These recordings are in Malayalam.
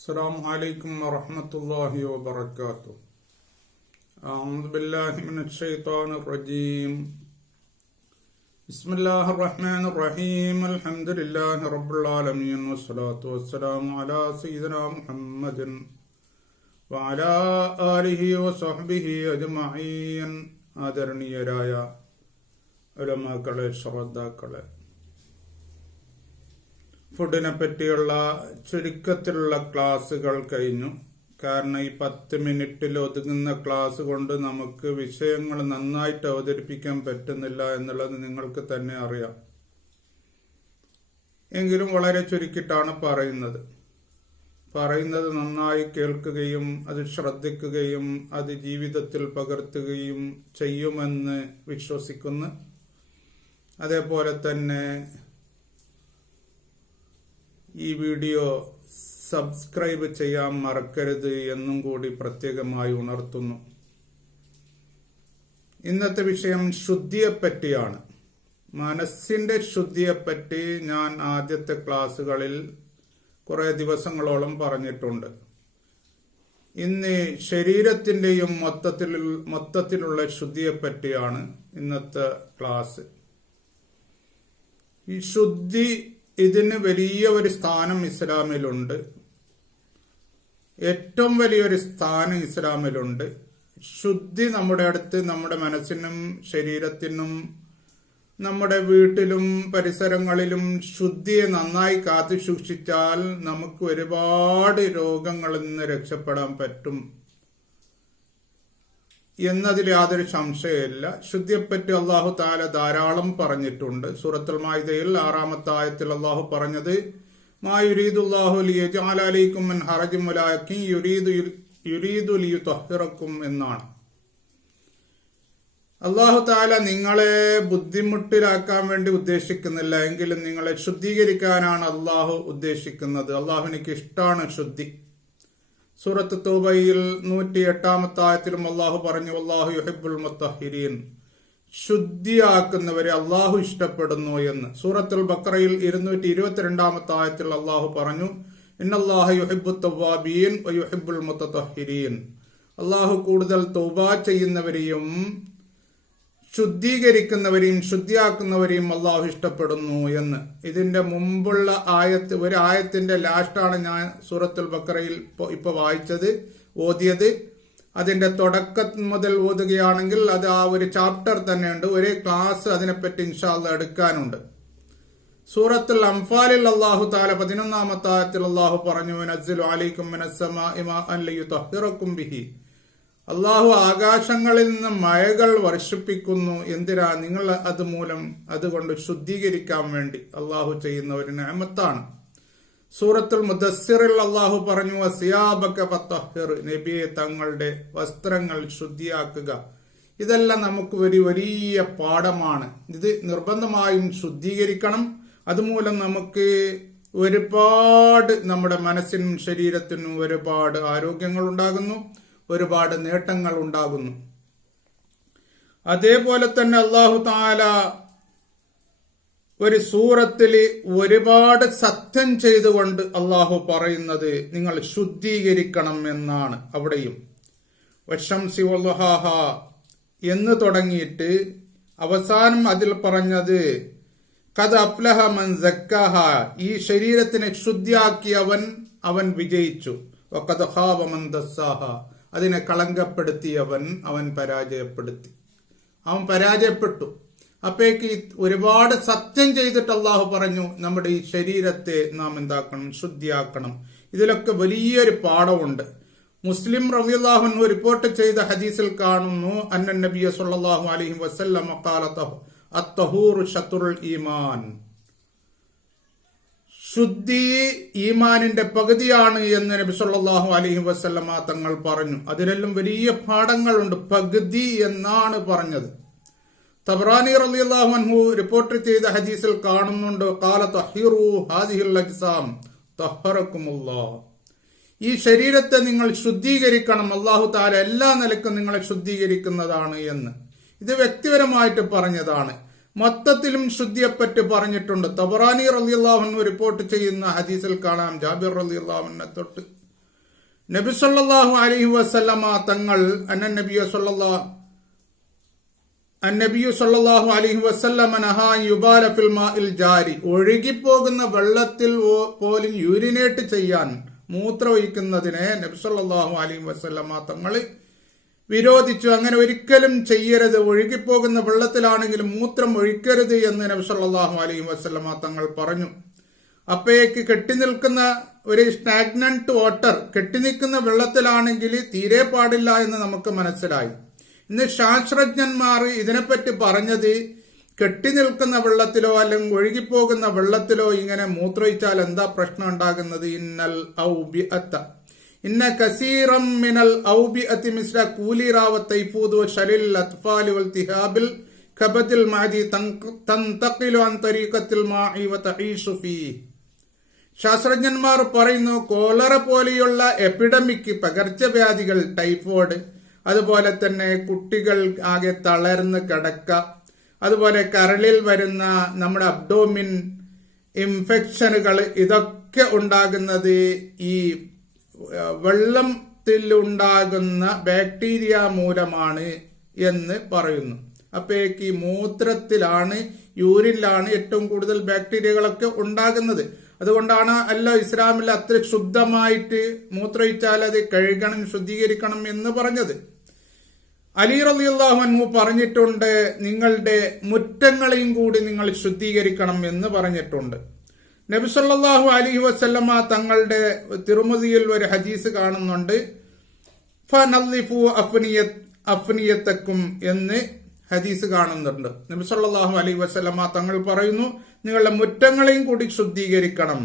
السلام عليكم ورحمة الله وبركاته. أعوذ بالله من الشيطان الرجيم. بسم الله الرحمن الرحيم. الحمد لله رب العالمين والصلاة والسلام على سيدنا محمد وعلى آله وصحبه أجمعين. ആദരണീയരായ ഉലമാക്കളെ, ശ്രദ്ധാക്കളെ, ഫുഡിനെ പറ്റിയുള്ള ചുരുക്കത്തിലുള്ള ക്ലാസ്സുകൾ കഴിഞ്ഞു. കാരണം ഈ 10 മിനിറ്റിൽ ഒതുങ്ങുന്ന ക്ലാസ് കൊണ്ട് നമുക്ക് വിഷയങ്ങൾ നന്നായിട്ട് അവതരിപ്പിക്കാൻ പറ്റുന്നില്ല എന്നുള്ളത് നിങ്ങൾക്ക് തന്നെ അറിയാം. എങ്കിലും വളരെ ചുരുക്കിയിട്ടാണ് പറയുന്നത് നന്നായി കേൾക്കുകയും അത് ശ്രദ്ധിക്കുകയും അത് ജീവിതത്തിൽ പകർത്തുകയും ചെയ്യുമെന്ന് വിശ്വസിക്കുന്നു. അതേപോലെ തന്നെ ഈ വീഡിയോ സബ്സ്ക്രൈബ് ചെയ്യാൻ മറക്കരുത് എന്നും കൂടി പ്രത്യേകമായി ഉണർത്തുന്നു. ഇന്നത്തെ വിഷയം ശുദ്ധിയെപ്പറ്റിയാണ്. മനസ്സിന്റെ ശുദ്ധിയെപ്പറ്റി ഞാൻ ആദ്യത്തെ ക്ലാസ്സുകളിൽ കുറെ ദിവസങ്ങളോളം പറഞ്ഞിട്ടുണ്ട്. ഇന്ന് ശരീരത്തിന്റെയും മൊത്തത്തിലുള്ള ശുദ്ധിയെപ്പറ്റിയാണ് ഇന്നത്തെ ക്ലാസ്. ഈ ശുദ്ധി, ഇതിന് വലിയ ഒരു സ്ഥാനം ഇസ്ലാമിലുണ്ട്. ഏറ്റവും വലിയൊരു സ്ഥാനം ഇസ്ലാമിലുണ്ട്. ശുദ്ധി നമ്മുടെ അടുത്ത്, നമ്മുടെ മനസ്സിനും ശരീരത്തിനും നമ്മുടെ വീട്ടിലും പരിസരങ്ങളിലും ശുദ്ധിയെ നന്നായി കാത്തു സൂക്ഷിച്ചാൽ നമുക്ക് ഒരുപാട് രോഗങ്ങളിൽ നിന്ന് രക്ഷപ്പെടാൻ പറ്റും എന്നതിൽ യാതൊരു സംശയമില്ല. ശുദ്ധിയെപ്പറ്റി അള്ളാഹു താല ധാരാളം പറഞ്ഞിട്ടുണ്ട്. സൂറത്തുൽ മാഇദയിൽ 6-ാമത്തെ ആയത്തിൽ അള്ളാഹു പറഞ്ഞത് മാ യുരീദുല്ലാഹു ലിയജ്അല അലൈക്കും മിൻ ഹറജിൻ വലാകിൻ യുരീദു ലിയുത്വഹിറക്കും എന്നാണ്. അള്ളാഹു താല നിങ്ങളെ ബുദ്ധിമുട്ടിലാക്കാൻ വേണ്ടി ഉദ്ദേശിക്കുന്നില്ല, എങ്കിലും നിങ്ങളെ ശുദ്ധീകരിക്കാനാണ് അള്ളാഹു ഉദ്ദേശിക്കുന്നത്. അള്ളാഹുവിനിക്ക് ഇഷ്ടമാണ് ശുദ്ധി. സൂറത്ത് തൗബയിൽ 108-ാമത്തെ ആയത്തിലും അള്ളാഹു പറഞ്ഞു അല്ലാഹു യുഹിബ്ബുൽ മുത്തഹിരീൻ, ശുദ്ധിയാക്കുന്നവരെ അള്ളാഹു ഇഷ്ടപ്പെടുന്നു എന്ന്. സൂറത്തുൽ ബഖറയിൽ 222-ാമത്തെ ആയത്തിൽ അള്ളാഹു പറഞ്ഞു ഇന്നല്ലാഹ യുഹിബ്ബുത് തവ്വാബീൻ വ യുഹിബ്ബുൽ മുത്തതഹിരീൻ, അള്ളാഹു കൂടുതൽ തൗബ ചെയ്യുന്നവരെയും ശുദ്ധീകരിക്കുന്നവരെയും ശുദ്ധിയാക്കുന്നവരെയും അള്ളാഹു ഇഷ്ടപ്പെടുന്നു എന്ന്. ഇതിന്റെ മുമ്പുള്ള ആയത്ത്, ഒരു ആയത്തിന്റെ ലാസ്റ്റാണ് ഞാൻ സൂറത്തുൽ ബഖറയിൽ ഇപ്പൊ ഓതിയത്. അതിന്റെ തുടക്കം മുതൽ ഓതുകയാണെങ്കിൽ അത് ആ ഒരു ചാപ്റ്റർ തന്നെയുണ്ട്. ഒരേ ക്ലാസ് അതിനെപ്പറ്റി ഇൻഷാ അല്ലാഹ് എടുക്കാനുണ്ട്. സൂറത്തുൽ അംഫാലിൽ അല്ലാഹു തആല 11-ാമത്തെ ആയത്തിൽ അല്ലാഹു പറഞ്ഞു നസ്സലു അലൈക്കും മിനസ് സമാഇ മാഅൻ ലിയുതഹിറക്കും ബിഹി, അള്ളാഹു ആകാശങ്ങളിൽ നിന്ന് മഴകൾ വർഷിപ്പിക്കുന്നു. എന്തിനാ? നിങ്ങൾ അതുകൊണ്ട് ശുദ്ധീകരിക്കാൻ വേണ്ടി അള്ളാഹു ചെയ്യുന്ന ഒരു നിഅമത്താണ്. സൂറത്തുൽ മുദസ്സിറിൽ അള്ളാഹു പറഞ്ഞു വസിയാബക ഫത്തഹിർ, നബിയെ തങ്ങളുടെ വസ്ത്രങ്ങൾ ശുദ്ധിയാക്കുക. ഇതെല്ലാം നമുക്ക് ഒരു വലിയ പാഠമാണ്. ഇത് നിർബന്ധമായും ശുദ്ധീകരിക്കണം. അതുമൂലം നമുക്ക് ഒരുപാട് നമ്മുടെ മനസ്സിനും ശരീരത്തിനും ഒരുപാട് ആരോഗ്യങ്ങൾ ഉണ്ടാകുന്നു, ഒരുപാട് നേട്ടങ്ങൾ ഉണ്ടാകുന്നു. അതേപോലെ തന്നെ അല്ലാഹു തആല ഒരു സൂറത്തിൽ ഒരുപാട് സത്യം ചെയ്തുകൊണ്ട് അല്ലാഹു പറയുന്നത് നിങ്ങൾ ശുദ്ധീകരിക്കണം എന്നാണ്. അവിടെയും വശംസി വളുഹാഹ എന്ന് തുടങ്ങിയിട്ട് അവസാനം അതിൽ പറഞ്ഞത് ഖദ് അഫ്ലഹ മൻ സക്കാഹ, ഈ ശരീരത്തിനെ ശുദ്ധിയാക്കിയവൻ അവൻ വിജയിച്ചു. വഖദ് ഖാബ മൻ ദസ്സാഹ, അതിനെ കളങ്കപ്പെടുത്തിയവൻ അവൻ പരാജയപ്പെട്ടു. അപ്പോഴേക്ക് ഒരുപാട് സത്യം ചെയ്തിട്ട് അള്ളാഹു പറഞ്ഞു നമ്മുടെ ഈ ശരീരത്തെ നാം എന്താക്കണം? ശുദ്ധിയാക്കണം. ഇതിലൊക്കെ വലിയൊരു പാഠമുണ്ട്. മുസ്ലിം റളിയല്ലാഹു അൻഹു റിപ്പോർട്ട് ചെയ്ത ഹദീസിൽ കാണുന്നു അന്നൻ നബിയ സല്ലല്ലാഹു അലൈഹി വസല്ലം ഖാല അത്തഹൂറു ശത്റുൽ ഈമാൻ, ശുദ്ധി ഈമാനിന്റെ പകുതിയാണ് എന്ന് നബി സല്ലല്ലാഹു അലൈഹി വസല്ലമ തങ്ങൾ പറഞ്ഞു. അതിലെല്ലാം വലിയ പാഠങ്ങളുണ്ട്. പകുതി എന്നാണ് പറഞ്ഞത്. തബ്റാനി റളിയല്ലാഹു അൻഹു റിപ്പോർട്ട് ചെയ്ത ഹദീസിൽ കാണുന്നുണ്ട് ഖാല തഹിറു ഹാദിഹിൽ അജ്സാം തഹറക്കുമുല്ലാഹ്, ഈ ശരീരത്തെ നിങ്ങൾ ശുദ്ധീകരിക്കണം, അല്ലാഹു തആല എല്ലാ നിലക്കും നിങ്ങളെ ശുദ്ധീകരിക്കുന്നതാണ് എന്ന്. ഇത് വ്യക്തിപരമായിട്ട് പറഞ്ഞതാണ്. മൊത്തത്തിലും ശുദ്ധിയെപ്പറ്റി പറഞ്ഞിട്ടുണ്ട്. തബറാനി റളിയല്ലാഹു അൻഹു റിപ്പോർട്ട് ചെയ്യുന്ന ഹദീസിൽ കാണാം, ജാബിർ റളിയല്ലാഹു അൻഹു തൊട്ട് നബി സല്ലല്ലാഹു അലൈഹി വസല്ലമ തങ്ങൾ അന്നബിയു സല്ലല്ലാഹു അലൈഹി വസല്ലമ നഹാ യുബാല ഫിൽ മാഇൽ ജാരി, ഒഴുകിപ്പോകുന്ന വെള്ളത്തിൽ പോലും യൂരിനേറ്റ് ചെയ്യാൻ, മൂത്രമൊഴിക്കുന്നതിനെ നബി സല്ലല്ലാഹു അലൈഹി വസല്ലമ തങ്ങൾ വിരോധിച്ചു. അങ്ങനെ ഒരിക്കലും ചെയ്യരുത്, ഒഴുകിപ്പോകുന്ന വെള്ളത്തിലാണെങ്കിലും മൂത്രം ഒഴിക്കരുത് എന്ന് നബി സല്ലല്ലാഹു അലൈഹി വസല്ലമ തങ്ങൾ പറഞ്ഞു. അപ്പോഴേക്ക് കെട്ടിനിൽക്കുന്ന ഒരു സ്റ്റാഗ്നന്റ് വാട്ടർ, കെട്ടിനിൽക്കുന്ന വെള്ളത്തിലാണെങ്കിൽ തീരെ പാടില്ല എന്ന് നമുക്ക് മനസ്സിലായി. ഇന്ന് ശാസ്ത്രജ്ഞന്മാർ ഇതിനെപ്പറ്റി പറഞ്ഞത്, കെട്ടിനിൽക്കുന്ന വെള്ളത്തിലോ അല്ലെങ്കിൽ ഒഴുകിപ്പോകുന്ന വെള്ളത്തിലോ ഇങ്ങനെ മൂത്രയിച്ചാൽ എന്താ പ്രശ്നം ഉണ്ടാകുന്നത്? ഇന്ന കസീറം മിനൽ ഔബിഅത്തി മിസ്ല കൂലിറാവ തൈഫൂദ് വശലിൽ അത്ഫാലി വൽ തിഹാബിൽ കബദിൽ മാദി തൻതഖിലു അൻ തരീഖത്തിൽ മാഇ വതഈഷു ഫീഹി. ശാസ്ത്രജ്ഞന്മാർ പറയുന്നു, കോളറ പോലെയുള്ള എപ്പിഡമിക്, പകർച്ചവ്യാധികൾ, ടൈഫോയിഡ്, അതുപോലെ തന്നെ കുട്ടികൾ ആകെ തളർന്ന് കിടക്ക, അതുപോലെ കരളിൽ വരുന്ന നമ്മുടെ അബ്ഡോമിൻ ഇൻഫെക്ഷനുകൾ, ഇതൊക്കെ ഉണ്ടാകുന്നത് ഈ വെള്ളത്തിലുണ്ടാകുന്ന ബാക്ടീരിയ മൂലമാണ് എന്ന് പറയുന്നു. അപ്പോഴേക്ക് ഈ മൂത്രത്തിലാണ്, യൂറിനിലാണ് ഏറ്റവും കൂടുതൽ ബാക്ടീരിയകളൊക്കെ ഉണ്ടാകുന്നത്. അതുകൊണ്ടാണ് ഇസ്ലാമിൽ അത്ര ശുദ്ധമായിട്ട് മൂത്രയിച്ചാൽ അത് കഴുകണം, ശുദ്ധീകരിക്കണം എന്ന് പറഞ്ഞത്. അലി റളിയല്ലാഹു അൻഹു പറഞ്ഞിട്ടുണ്ട്, നിങ്ങളുടെ മുറ്റങ്ങളെയും കൂടി നിങ്ങൾ ശുദ്ധീകരിക്കണം എന്ന് പറഞ്ഞിട്ടുണ്ട്. നബി സല്ലല്ലാഹു അലൈഹി വസല്ലമ തങ്ങളുടെ തിർമിദിയിൽ ഒരു ഹദീസ് കാണുന്നുണ്ട്, ഫനളിഫു അഫ്നിയത്തക്കും എന്ന് ഹദീസ് കാണുന്നുണ്ട്. നബി സല്ലല്ലാഹു അലൈഹി വസല്ലമ തങ്ങൾ പറയുന്നു, നിങ്ങളുടെ മുറ്റങ്ങളെയും കൂടി ശുദ്ധീകരിക്കണം.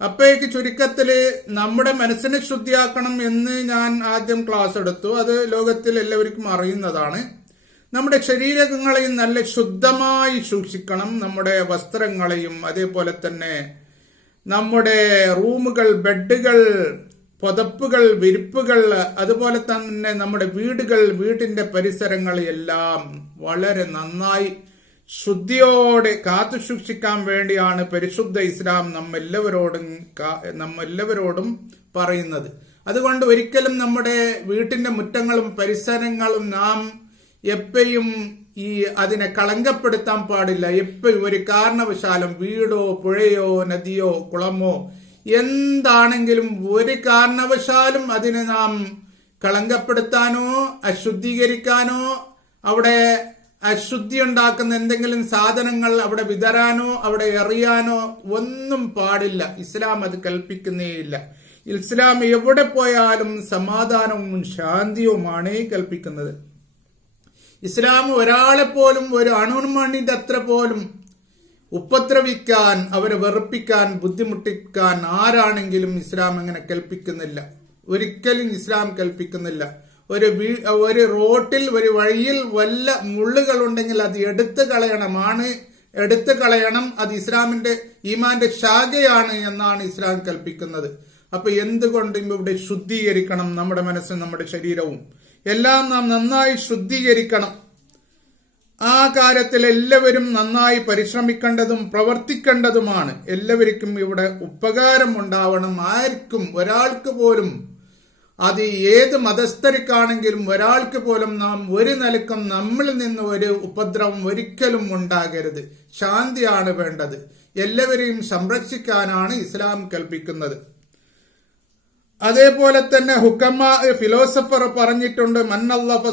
അപ്പോഴേക്ക് ചുരുക്കത്തില് നമ്മുടെ മനസ്സിനെ ശുദ്ധിയാക്കണം എന്ന് ഞാൻ ആദ്യം ക്ലാസ് എടുത്തു. അത് ലോകത്തിൽ എല്ലാവർക്കും അറിയുന്നതാണ്. നമ്മുടെ ശരീരങ്ങളെയും നല്ല ശുദ്ധമായി സൂക്ഷിക്കണം. നമ്മുടെ വസ്ത്രങ്ങളെയും, അതേപോലെ തന്നെ നമ്മുടെ റൂമുകൾ, ബെഡുകൾ, പുതപ്പുകൾ, വിരിപ്പുകൾ, അതുപോലെ തന്നെ നമ്മുടെ വീടുകൾ, വീട്ടിന്റെ പരിസരങ്ങൾ എല്ലാം വളരെ നന്നായി ശുദ്ധിയോടെ കാത്തു സൂക്ഷിക്കാൻ വേണ്ടിയാണ് പരിശുദ്ധ ഇസ്ലാം നമ്മെല്ലാവരോടും പറയുന്നത്. അതുകൊണ്ട് ഒരിക്കലും നമ്മുടെ വീട്ടിന്റെ മുറ്റങ്ങളും പരിസരങ്ങളും നാം എപ്പോഴും അതിനെ കളങ്കപ്പെടുത്താൻ പാടില്ല. എപ്പോഴും ഒരു കാരണവശാലും വീടോ പുഴയോ നദിയോ കുളമോ എന്താണെങ്കിലും ഒരു കാരണവശാലും അതിനെ നാം കളങ്കപ്പെടുത്താനോ അശുദ്ധീകരിക്കാനോ അവിടെ അശുദ്ധി ഉണ്ടാക്കുന്ന എന്തെങ്കിലും സാധനങ്ങൾ അവിടെ വിതരാനോ അവിടെ എറിയാനോ ഒന്നും പാടില്ല. ഇസ്ലാം അത് കൽപ്പിക്കുന്നേയില്ല. ഇസ്ലാം എവിടെ പോയാലും സമാധാനവും ശാന്തിയുമാണ് കൽപ്പിക്കുന്നത്. ഇസ്ലാം ഒരാളെ പോലും ഒരു അണുമണിന്റെ അത്ര പോലും ഉപദ്രവിക്കാൻ, അവരെ വെറുപ്പിക്കാൻ, ബുദ്ധിമുട്ടിക്കാൻ ആരാണെങ്കിലും ഇസ്ലാം അങ്ങനെ കൽപ്പിക്കുന്നില്ല. ഒരിക്കലും ഇസ്ലാം കൽപ്പിക്കുന്നില്ല. ഒരു റോട്ടിൽ, ഒരു വഴിയിൽ വല്ല മുള്ളുകൾ ഉണ്ടെങ്കിൽ അത് എടുത്തു കളയണം. അത് ഇസ്ലാമിന്റെ ഈമാന്റെ ശാഖയാണ് എന്നാണ് ഇസ്ലാം കൽപ്പിക്കുന്നത്. അപ്പൊ എന്തുകൊണ്ടും ഇവിടെ ശുദ്ധീകരിക്കണം. നമ്മുടെ മനസ്സും നമ്മുടെ ശരീരവും എല്ലാം നാം നന്നായി ശുദ്ധീകരിക്കണം. ആ കാര്യത്തിൽ എല്ലാവരും നന്നായി പരിശ്രമിക്കേണ്ടതും പ്രവർത്തിക്കേണ്ടതുമാണ്. എല്ലാവർക്കും ഇവിടെ ഉപകാരം ഉണ്ടാവണം. ആർക്കും ഒരാൾക്ക് പോലും, അത് ഏത് മതസ്ഥർക്കാണെങ്കിലും ഒരാൾക്ക് പോലും നാം ഒരു നിലക്കും നമ്മളിൽ നിന്ന് ഒരു ഉപദ്രവം ഒരിക്കലും ഉണ്ടാകരുത്. ശാന്തിയാണ് വേണ്ടത്. എല്ലാവരെയും സംരക്ഷിക്കാനാണ് ഇസ്ലാം കൽപ്പിക്കുന്നത്. അതേപോലെ തന്നെ ഹുക്കമാ, ഫിലോസഫർ പറഞ്ഞിട്ടുണ്ട്, മന്നല്ലഫ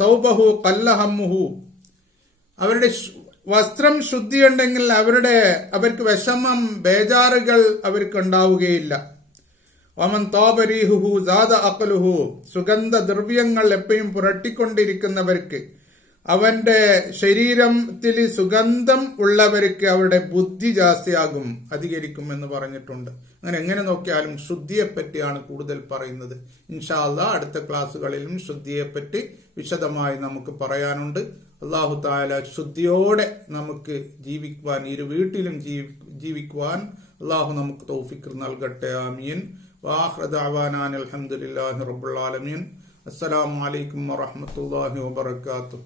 സൗബഹു ഖല്ലഹമ്മുഹു. അവരുടെ വസ്ത്രം ശുദ്ധിയുണ്ടെങ്കിൽ അവർക്ക് വിഷമം, ബേജാറുകൾ അവർക്ക് ഉണ്ടാവുകയില്ല. വമൻ താബരീഹുഹു സാദ അഖലുഹു. സുഗന്ധ ദ്രവ്യങ്ങൾ എപ്പോഴും പുരട്ടിക്കൊണ്ടിരിക്കുന്നവർക്ക്, അവന്റെ ശരീരത്തിൽ സുഗന്ധം ഉള്ളവർക്ക് അവരുടെ ബുദ്ധി ജാസ്തിയാകും, അധികരിക്കും എന്ന് പറഞ്ഞിട്ടുണ്ട്. അങ്ങനെ എങ്ങനെ നോക്കിയാലും ശുദ്ധിയെപ്പറ്റിയാണ് കൂടുതൽ പറയുന്നത്. ഇൻഷാ അല്ലാഹ് അടുത്ത ക്ലാസ്സുകളിലും ശുദ്ധിയെപ്പറ്റി വിശദമായി നമുക്ക് പറയാനുണ്ട്. അല്ലാഹു തആല ശുദ്ധിയോടെ നമുക്ക് ജീവിക്കുവാൻ, ഇരു വീട്ടിലും ജീവിക്കുവാൻ അല്ലാഹു നമുക്ക് തൗഫീഖ് നൽകട്ടെ. ആമീൻ. വആഖിറു ദഅവാനാ അൽഹംദുലില്ലാഹി റബ്ബിൽ ആലമീൻ. അസ്സലാമു അലൈക്കും വറഹ്മത്തുള്ളാഹി വബറകാതുഹു.